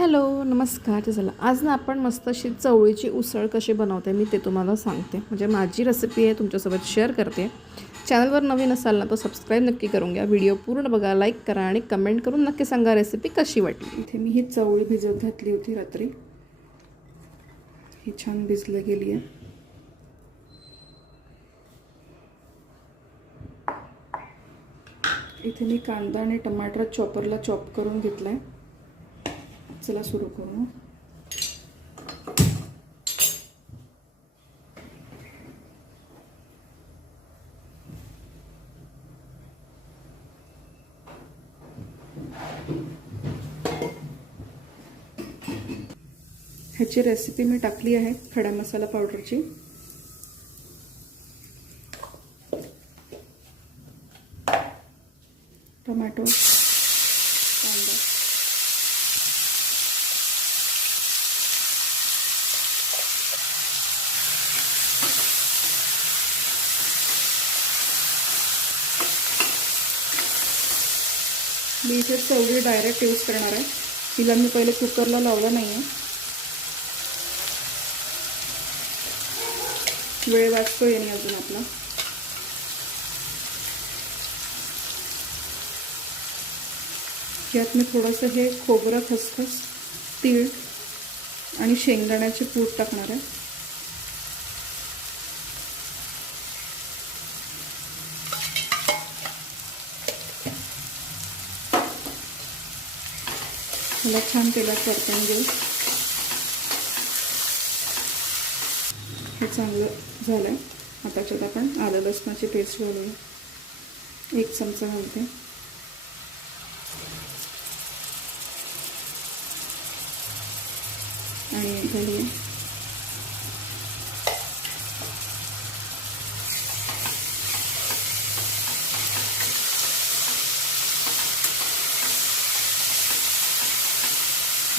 Hello नमस्कार. चला आज ना आपण मस्त अशी चवळीची उसळ कशी बनवते मी ते तुम्हाला सांगते. म्हणजे माझी रेसिपी आहे तुमच्यासोबत शेअर करते. चॅनलवर नवीन असाल ना तर सबस्क्राईब नक्की करून घ्या. व्हिडिओ पूर्ण बघा, लाईक करा आणि कमेंट करून नक्की सांगा रेसिपी कशी वाटली. इथे मी ही चवळी भिजत घातली होती रात्री. ही छान भिजली गेली आहे. इथे मी कांदा आणि टमाटर चॉपरला चॉप करून घेतलाय. चला सुरू करू. ह्याची रेसिपी मी टाकली आहे खडा मसाला पावडरची. टोमॅटो, कांदा, मी इथे चवळी डायरेक्ट यूज करणार आहे. हिला मी पहिले कुकरला लावला नाही आहे. वेळ वाचतो याने अजून आपला. यात मी थोडंसं हे खोबरं, खसखस, तीळ आणि शेंगदाण्याचे कूट टाकणार आहे. मला छान तेलात परतून घेऊ. हे चांगलं झालंय. आता त्याच्यात आपण आलं लसणाची पेस्ट घालूया. 1 चमचा घालते. आणि घालूया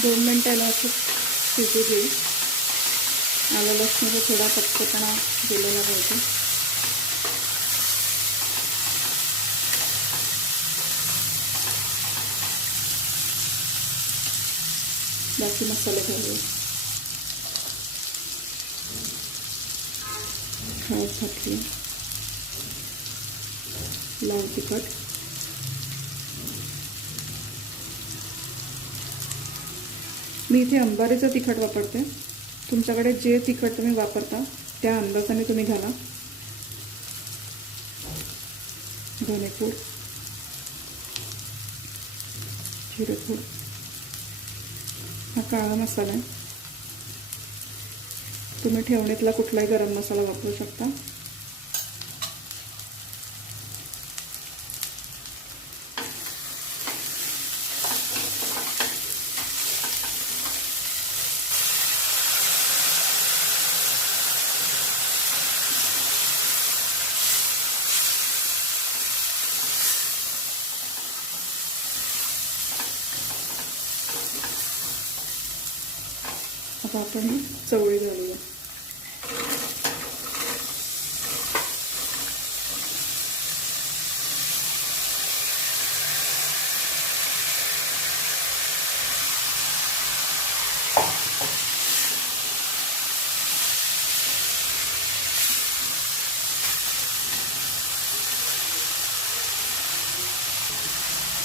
दोन मिनिटाला असं शिजू देऊ. आलं लसणाचा थोडा कच्चेपणा गेलेला पाहिजे. बाकी मसाले घालूया. हळद घातली, लाल तिखट, मी इथे अंबारीचं तिखट वापरते. तुमच्याकडे जे तिखट तुम्ही वापरता त्या अंदाजाने तुम्ही घाला. धनेपूड, जिरेपूड, हा काळा मसाला आहे. तुम्ही ठेवणीतला कुठलाही गरम मसाला वापरू शकता. आता आपण चवळी घालूया.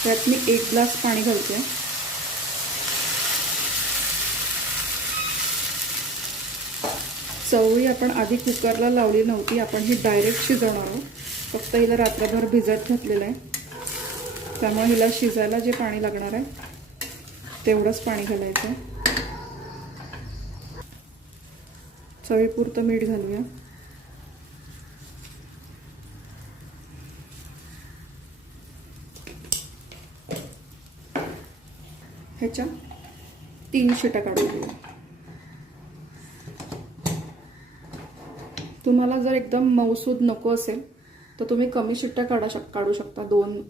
त्यात मी 1 ग्लास पाणी घालते. चवळी आपण आधी कुकरला लावली नव्हती. आपण ही डायरेक्ट शिजवणार आहोत. फक्त हिला रात्रभर भिजत घातलेलं आहे. त्यामुळे हिला शिजायला जे पाणी लागणार आहे तेवढंच पाणी घालायचं. चवीपुरतं मीठ घालूया. ह्याच्या 3 शिट्या काढून घेऊया. तुम्हाला जर एकदम मऊसूद नको असेल तर तुम्ही कमी शिट्ट्या काढू शकता 2.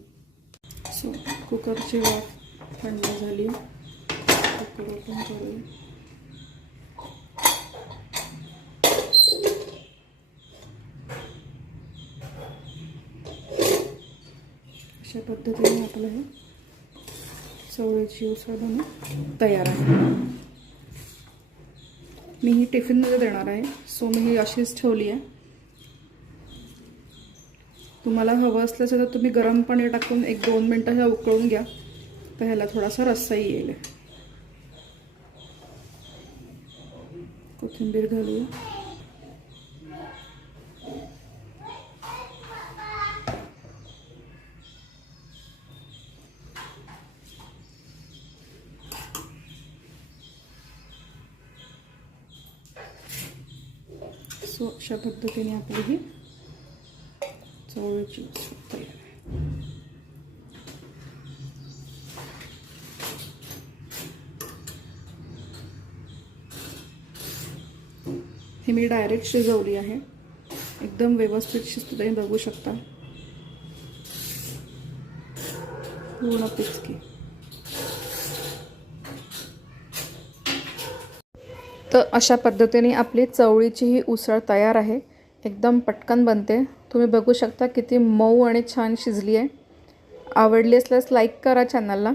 सो कुकरची वाफ थंड झाली. कुकर ओपन करूया. अशा पद्धतीने आपलं हे चवळीची उसळ बनवून तयार आहे. मी ही टिफिनमध्ये देणार आहे, सो मी ही अशीच ठेवली आहे. तुम्हाला हवं असल्याचं तर तुम्ही गरम पाणी टाकून 1-2 मिनटं ह्या उकळून घ्या, तर ह्याला थोडासा रस्साही येईल. कोथिंबीर घालूया. सो अशा पद्धतीने आपली ही चवळीची उसळ तयार आहे. ही मी डायरेक्ट शिजवली आहे, एकदम व्यवस्थित शिजते, तुम्ही बघू शकता. पूर्ण पिचकी. तर अशा पद्धतीने आपली चवळीची ही उसळ तयार आहे. एकदम पटकन बनते. तुम्ही बघू शकता किती मऊ आणि छान शिजली आहे. आवडली असल्यास लाईक करा चॅनलला.